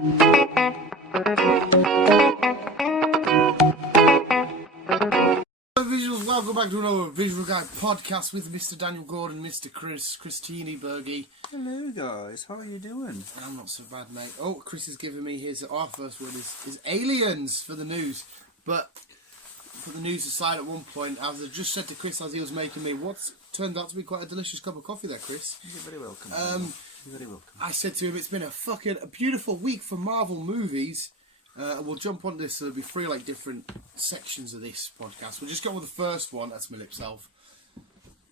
Visuals, welcome back to another Visual Guy podcast with Mr. Daniel Gordon, Mr. Christine Bergie. Hello guys, how are you doing? I'm not so bad, mate. Oh, Chris has given me our first one is Aliens for the news. But put the news aside at one point, as I just said to Chris as he was making me what turned out to be quite a delicious cup of coffee there, Chris. You're very welcome. You're very welcome. I said to him, it's been a beautiful week for Marvel movies. We'll jump on this, so there'll be three different sections of this podcast. We'll just go with the first one. That's my lip salve.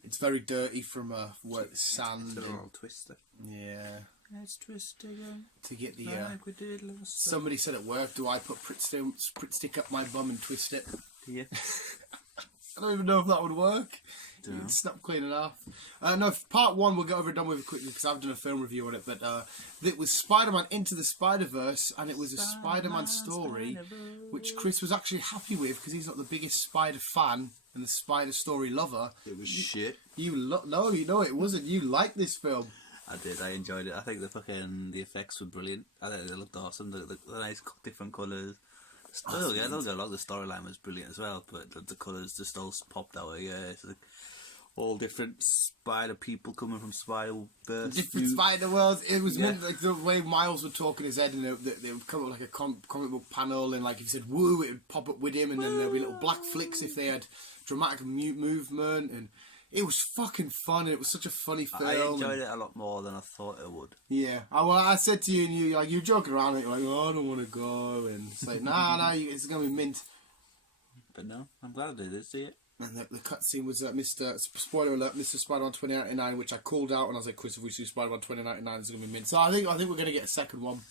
It's very dirty from wet sand. It's a little twister. Yeah. Let's twist again. To get the like we did last time. somebody said at work, do I put Pritt stick up my bum and twist it? Yeah. I don't even know if that would work. Dunno. It's not clean enough. No, part one we'll get over and done with it quickly because I've done a film review on it. But it was Spider-Man Into the Spider-Verse, and it was a Spider-Man story, which Chris was actually happy with because he's not the biggest Spider fan and the Spider story lover. It was shit. No, it wasn't. You liked this film. I did. I enjoyed it. I think the effects were brilliant. I think they looked awesome. The nice different colours. Don't get me wrong, the storyline was brilliant as well, but the colours just all popped out. Yeah, it's like all different spider people coming from Spider-Verse. Different Spider worlds. It was meant like the way Miles would talk in his head, and they would come up like a comic book panel, and like if he said "woo," it would pop up with him, and then there'd be little black flicks if they had dramatic movement, and it was fucking fun. And it was such a funny film. I enjoyed it a lot more than I thought it would. Yeah. Well, I said to you, and you're joking around, and you're like, "Oh, I don't want to go," and it's like, "Nah, it's gonna be mint." But no, I'm glad I did see it. And the cutscene was Mr. Spoiler alert, Mr. Spider-Man 2099, which I called out, and I was like, Chris, if we see Spider-Man 2099, it's going to be mint. So I think we're going to get a second one.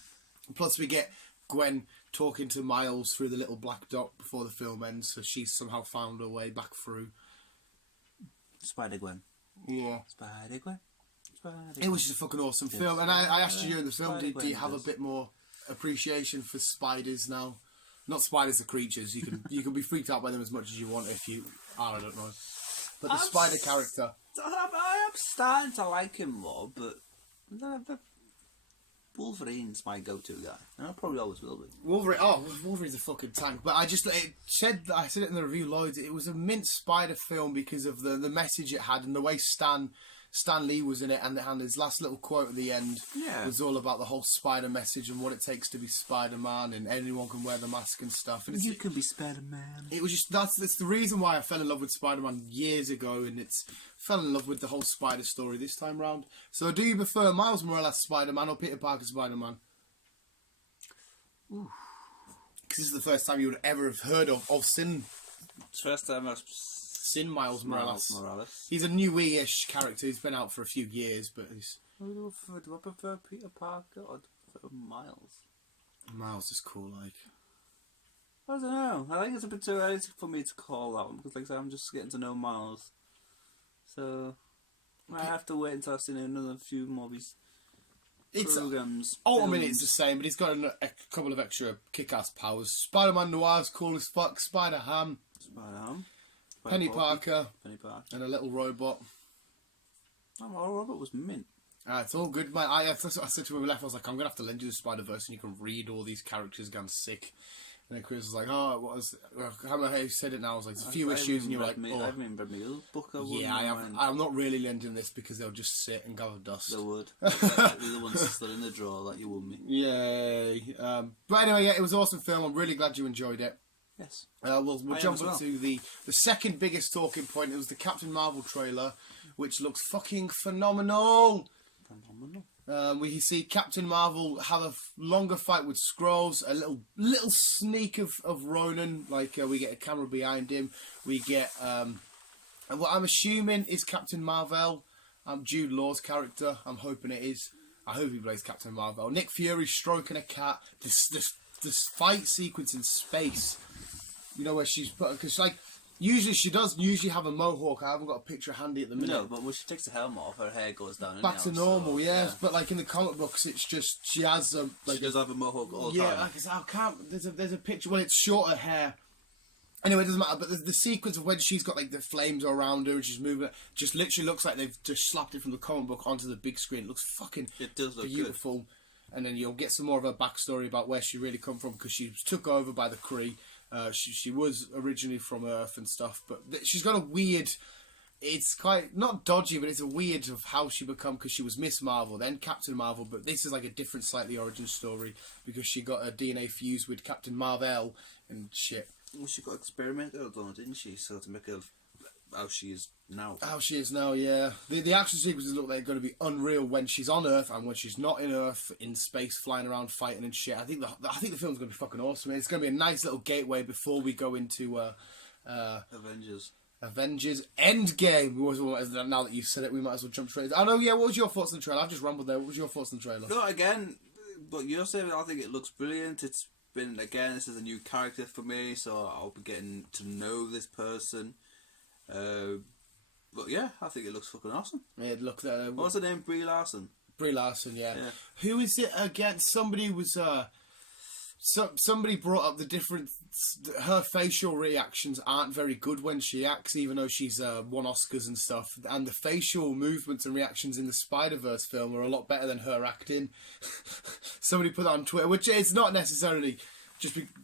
Plus, we get Gwen talking to Miles through the little black dot before the film ends, so she's somehow found her way back through. Spider-Gwen. Yeah. Spider-Gwen. It was just a fucking awesome film. And I asked you during the film, do you have a bit more appreciation for spiders now? Not spiders, the creatures. You can be freaked out by them as much as you want if you are, I don't know. But the spider character. I am starting to like him more, but the Wolverine's my go-to guy. And I probably always will be. Wolverine's a fucking tank. But I said it in the review loads. It was a mint spider film because of the message it had and the way Stan Lee was in it, and his last little quote at the end was all about the whole spider message and what it takes to be Spider-Man, and anyone can wear the mask and stuff. And you can be Spider-Man. It was just that's the reason why I fell in love with Spider-Man years ago, and fell in love with the whole Spider story this time round. So, do you prefer Miles Morales Spider-Man or Peter Parker Spider-Man? Because this is the first time you would ever have heard of Sin. It's the first time I've Sin Miles Morales. He's a new-ish character. He's been out for a few years, but he's... Do I prefer Peter Parker or do I prefer Miles? Miles is cool, like... I don't know. I think it's a bit too early for me to call that one, because like I said, I'm just getting to know Miles. So... I have to wait until I've seen another few more of his programs. It's the same, but he's got a couple of extra kick-ass powers. Spider-Man Noir's cool as fuck. Spider-Ham. Penny Parker, and a little robot. Oh, my robot was mint. It's all good, mate. I said to him when we left, I was like, I'm going to have to lend you the Spider-Verse and you can read all these characters gone sick. And then Chris was like, oh, what was... How you said it now? I was like, there's a few issues, and you're like, oh. I haven't even read my book. I'm not really lending this because they'll just sit and gather dust. They would. They're the ones still in the drawer that you won me. Yay. But anyway, it was an awesome film. I'm really glad you enjoyed it. Yes. We'll jump into the second biggest talking point. It was the Captain Marvel trailer, which looks fucking phenomenal. We see Captain Marvel have a longer fight with Skrulls, a little sneak of Ronan, like we get a camera behind him. We get what I'm assuming is Captain Marvel. Jude Law's character. I'm hoping it is. I hope he plays Captain Marvel. Nick Fury stroking a cat. This fight sequence in space. You know where she's put, because like usually she does have a mohawk. I haven't got a picture handy at the minute. No, but when she takes the helmet off, her hair goes down. Back to normal, so, yeah. But like in the comic books, it's just she has a like. She does have a mohawk all the time. Yeah, like I can't. There's a picture. Well, it's shorter hair. Anyway, it doesn't matter. But the sequence of when she's got like the flames around her and she's moving, just literally looks like they've just slapped it from the comic book onto the big screen. It looks fucking it does look beautiful. and then you'll get some more of her backstory about where she really come from, because she was took over by the Kree. She was originally from Earth and stuff, but she's got a weird... It's quite, not dodgy, but it's a weird of how she become, because she was Miss Marvel, then Captain Marvel, but this is like a different, slightly origin story, because she got her DNA fused with Captain Marvel and shit. Well, she got experimented on, didn't she? So to make her how she is now. How she is now, yeah. The action sequences look like they're going to be unreal when she's on Earth and when she's not in Earth, in space, flying around, fighting and shit. I think the film's going to be fucking awesome. It's going to be a nice little gateway before we go into Avengers Endgame. Now that you've said it, we might as well jump straight. I know, yeah, what was your thoughts on the trailer? I've just rambled there. What was your thoughts on the trailer? No, again, but you're saying, I think it looks brilliant. It's been, again, this is a new character for me, so I'll be getting to know this person. But yeah, I think it looks fucking awesome. Yeah, look, what's her name? Brie Larson. Brie Larson, yeah. Who is it again? Somebody was... somebody brought up the different... Her facial reactions aren't very good when she acts, even though she's won Oscars and stuff. And the facial movements and reactions in the Spider-Verse film are a lot better than her acting. Somebody put that on Twitter, which is not necessarily...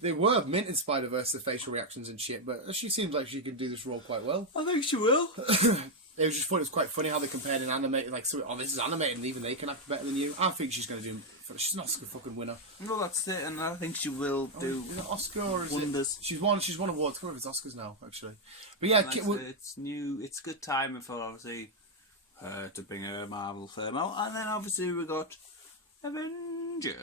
they were mint in Spider-Verse, the facial reactions and shit, but she seems like she can do this role quite well. I think she will. It was just fun. It was quite funny how they compared an animated, like, so, oh, this is animated, and even they can act better than you. I think she's going to do... She's an Oscar fucking winner. No, that's it, and I think she will do... Is it Oscar or is wonders. She's won awards. I can't remember if it's Oscars now, actually. But yeah... It's new. It's good timing for, obviously, her to bring her Marvel film out. And then, obviously, we got Avengers.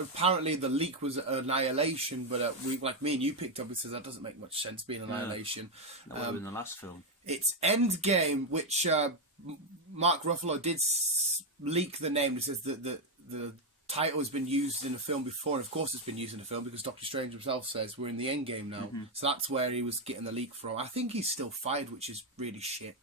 Apparently, the leak was Annihilation, but like me and you picked up, it says that doesn't make much sense being Annihilation. That would have been the last film. It's Endgame, which Mark Ruffalo did leak the name. It says that the title has been used in a film before, and of course it's been used in a film because Doctor Strange himself says we're in the Endgame now. So that's where he was getting the leak from. I think he's still fired, which is really shit.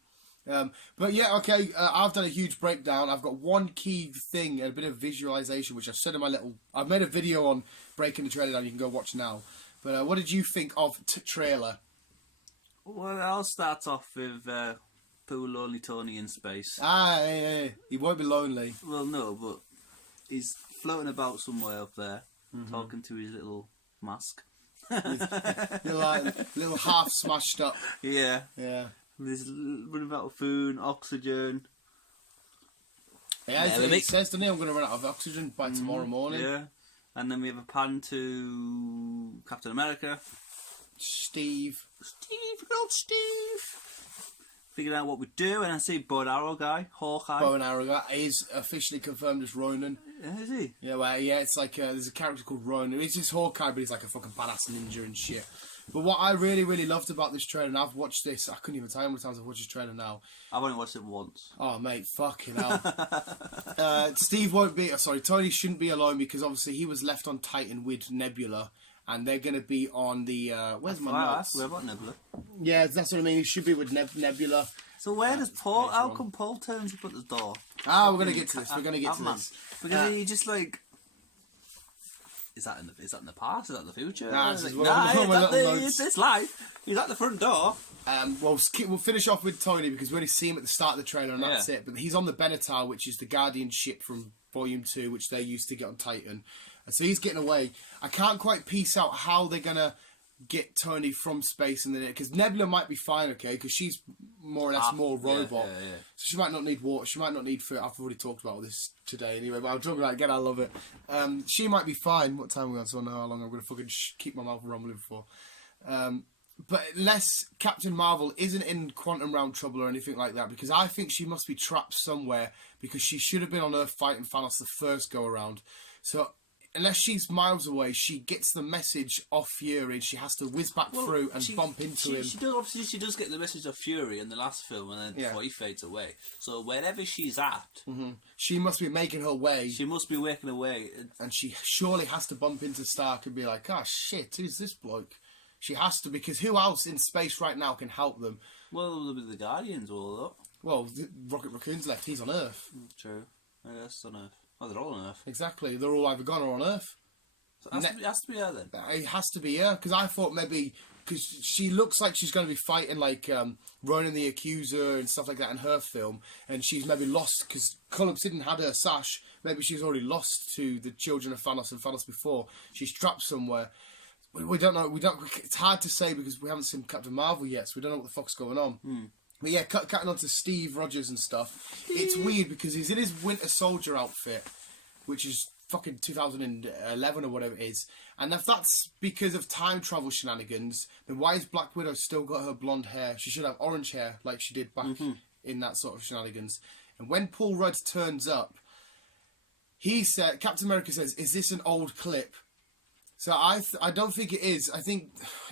But yeah, okay, I've done a huge breakdown. I've got one key thing, a bit of visualization, which I've said in my little... I've made a video on breaking the trailer down, you can go watch now. But what did you think of trailer? Well, I'll start off with poor lonely Tony in space. Hey. He won't be lonely. Well, no, but he's floating about somewhere up there, talking to his little mask. little half smashed up. Yeah. There's running out of food, oxygen. Yeah, it says, doesn't it? I'm going to run out of oxygen by tomorrow morning. Yeah. And then we have a pan to Captain America. Steve. Good old Steve. Figuring out what we do, and I see Bow and Arrow guy, Hawkeye. Bow and Arrow guy is officially confirmed as Ronan. Yeah, is he? Yeah, well, yeah, it's like, there's a character called Ronan. He's just Hawkeye, but he's like a fucking badass ninja and shit. But what I really, really loved about this trailer, and I've watched this, I couldn't even tell you how many times I've watched this trailer now. I've only watched it once. Oh, mate, fucking hell. Tony shouldn't be alone because obviously he was left on Titan with Nebula, and they're going to be on the, where's my notes? Where about Nebula? Yeah, that's what I mean, he should be with Nebula. So where does Paul, how come Paul turns up at the door? We're going to get to this, this. Because he just like... Is that in the past? Is that in the future? Nah, it's this life. He's at the front door. We'll finish off with Tony because we only see him at the start of the trailer and that's it. But he's on the Benatar, which is the Guardian ship from Volume 2, which they used to get on Titan. And so he's getting away. I can't quite piece out how they're going to get Tony from space and then because Nebula might be fine, okay, because she's more or less more robot. Yeah. So she might not need water. She might not need food. I've already talked about all this today anyway, but I'll talk about it again. I love it. She might be fine. What time are we on? So I know how long I'm going to fucking keep my mouth rumbling for. But unless Captain Marvel isn't in quantum realm trouble or anything like that, because I think she must be trapped somewhere because she should have been on Earth fighting Thanos the first go around. So unless she's miles away, she gets the message off Fury and she has to whiz back through and bump into him. She does get the message of Fury in the last film and then before he fades away. So wherever she's at... she must be making her way. She must be working her way. And she surely has to bump into Stark and be like, oh shit, who's this bloke? She has to, because who else in space right now can help them? Well, there'll be the Guardians all up. Well, Rocket Raccoon's left, he's on Earth. True. I guess on Earth. Oh, they're all on Earth. Exactly, they're all either gone or on Earth. So it has to be her then? It has to be her, because I thought maybe because she looks like she's going to be fighting like Ronan the Accuser and stuff like that in her film, and she's maybe lost because Cull Obsidian had her sash. Maybe she's already lost to the children of Thanos and Thanos before. She's trapped somewhere. We don't know. It's hard to say because we haven't seen Captain Marvel yet, so we don't know what the fuck's going on. But yeah, cutting on to Steve Rogers and stuff. It's weird because he's in his Winter Soldier outfit, which is fucking 2011 or whatever it is. And if that's because of time travel shenanigans, then why has Black Widow still got her blonde hair? She should have orange hair like she did back in that sort of shenanigans. And when Paul Rudd turns up, Captain America says, "Is this an old clip?" So I don't think it is. I think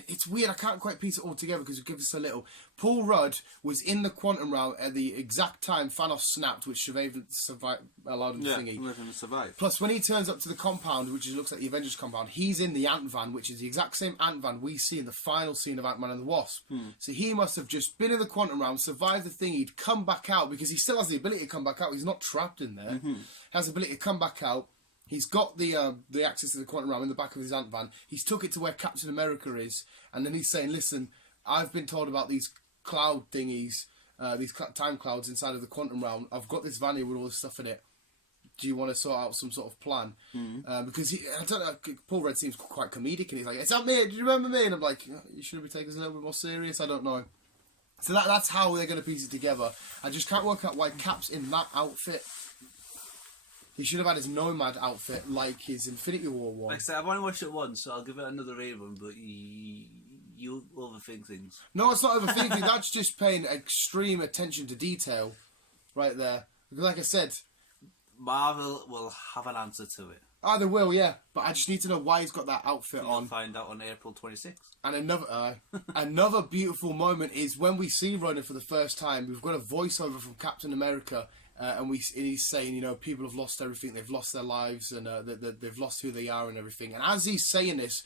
it's weird. I can't quite piece it all together because it gives us a little. Paul Rudd was in the quantum realm at the exact time Thanos snapped, which allowed him to thingy. Let him survive. Plus, when he turns up to the compound, which looks like the Avengers compound, he's in the Ant-Van, which is the exact same Ant-Van we see in the final scene of Ant-Man and the Wasp. So he must have just been in the quantum realm, survived the thing, he'd come back out, because he still has the ability to come back out. He's not trapped in there. Has the ability to come back out. He's got the access to the quantum realm in the back of his Ant-Van. He's took it to where Captain America is, and then he's saying, "Listen, I've been told about these cloud thingies, these time clouds inside of the quantum realm. I've got this van here with all this stuff in it. Do you want to sort out some sort of plan?" Because I don't know, Paul Rudd seems quite comedic, and he's like, "It's not me. Do you remember me?" And I'm like, "You should be taking this a little bit more serious." I don't know. So that's how they're going to piece it together. I just can't work out why Cap's in that outfit. He should have had his Nomad outfit like his Infinity War one. Like I said, I've only watched it once, so I'll give it another rerun, but you overthink things. No, it's not overthinking. That's just paying extreme attention to detail right there. Because like I said, Marvel will have an answer to it. Oh, they will, yeah. But I just need to know why he's got that outfit You'll on. find out on April 26th. And another beautiful moment is when we see Ronan for the first time. We've got a voiceover from Captain America. And he's saying, you know, people have lost everything. They've lost their lives and they've lost who they are and everything. And as he's saying this,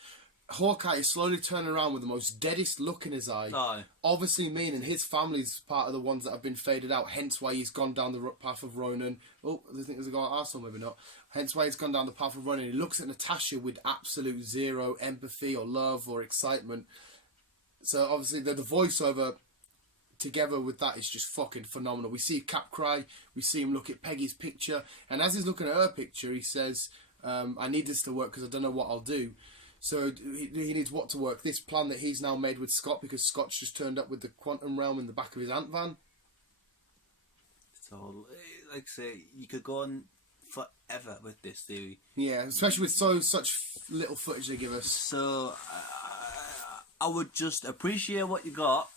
Hawkeye is slowly turning around with the most deadest look in his eye. Aye. Obviously meaning his family's part of the ones that have been faded out. Hence why he's gone down the path of Ronan. Oh, I think there's a guy at Arsenal, maybe not. Hence why he's gone down the path of Ronan. He looks at Natasha with absolute zero empathy or love or excitement. So obviously the voiceover together with that is just fucking phenomenal. We see Cap cry, we see him look at Peggy's picture, and as he's looking at her picture, he says, "I need this to work because I don't know what I'll do." So he needs what to work? This plan that he's now made with Scott, because Scott's just turned up with the quantum realm in the back of his Ant-Van. So, like I say, you could go on forever with this theory. Yeah, especially with such little footage they give us. So, I would just appreciate what you got.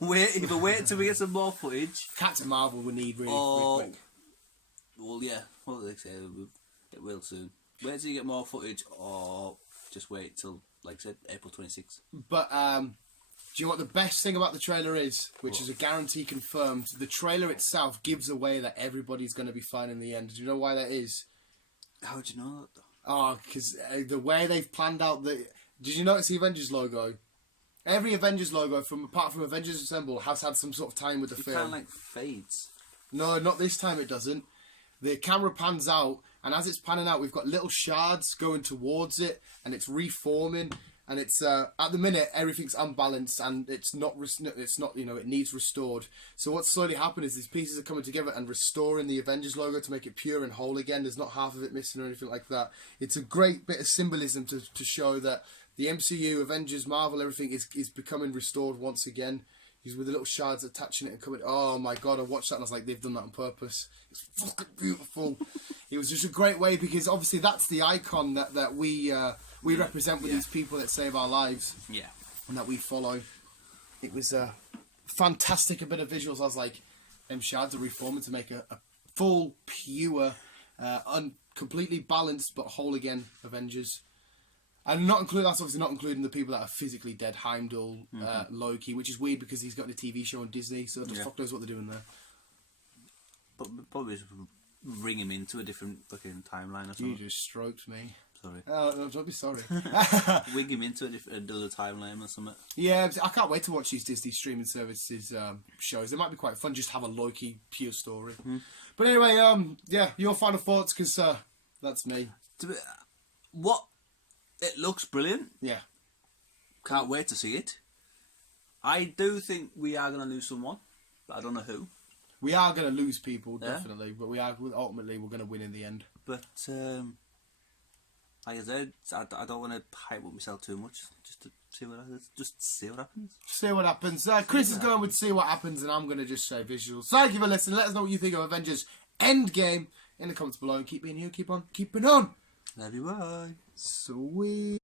Either wait until we get some more footage. Captain Marvel we need really quick. Well, yeah. Well, like I say, it will soon. Wait until you get more footage, or just wait till, like I said, April 26th. But do you know what the best thing about the trailer is? Which is a guarantee confirmed. The trailer itself gives away that everybody's going to be fine in the end. Do you know why that is? How would you know that, though? Oh, because the way they've planned out the... Did you notice the Avengers logo? Every Avengers logo, apart from Avengers Assemble, has had some sort of time with the film. It kind of like fades. No, not this time it doesn't. The camera pans out, and as it's panning out, we've got little shards going towards it, and it's reforming. And it's at the minute everything's unbalanced, and it's not. You know, it needs restored. So what's slowly happening is these pieces are coming together and restoring the Avengers logo to make it pure and whole again. There's not half of it missing or anything like that. It's a great bit of symbolism to show that the MCU, Avengers, Marvel, everything is becoming restored once again. He's with the little shards attaching it and coming. Oh my god, I watched that and I was like, they've done that on purpose. It's fucking beautiful. It was just a great way, because obviously that's the icon that we represent with these people that save our lives. Yeah. And that we follow. It was a fantastic bit of visuals. I was like, them shards are reforming to make a full, pure, completely balanced but whole again Avengers. And that's obviously not including the people that are physically dead, Heimdall, Loki, which is weird because he's got a TV show on Disney, so the fuck knows what they're doing there. But probably just bring him into a different fucking timeline or something. You just stroked me. Sorry. No, don't be sorry. Wing him into another timeline or something. Yeah, I can't wait to watch these Disney streaming services shows. They might be quite fun, just have a Loki pure story. But anyway, yeah, your final thoughts, because that's me. What? It looks brilliant. Yeah. Can't wait to see it. I do think we are going to lose someone, but I don't know who. We are going to lose people, definitely, but ultimately we're going to win in the end. But like I said, I don't want to hype up myself too much. Just to see what happens. See what happens. Chris is going with see what happens, and I'm going to just say visuals. Thank you for listening. Let us know what you think of Avengers Endgame in the comments below, and keep being you. Keep on keeping on. Love you, bye. Sweet.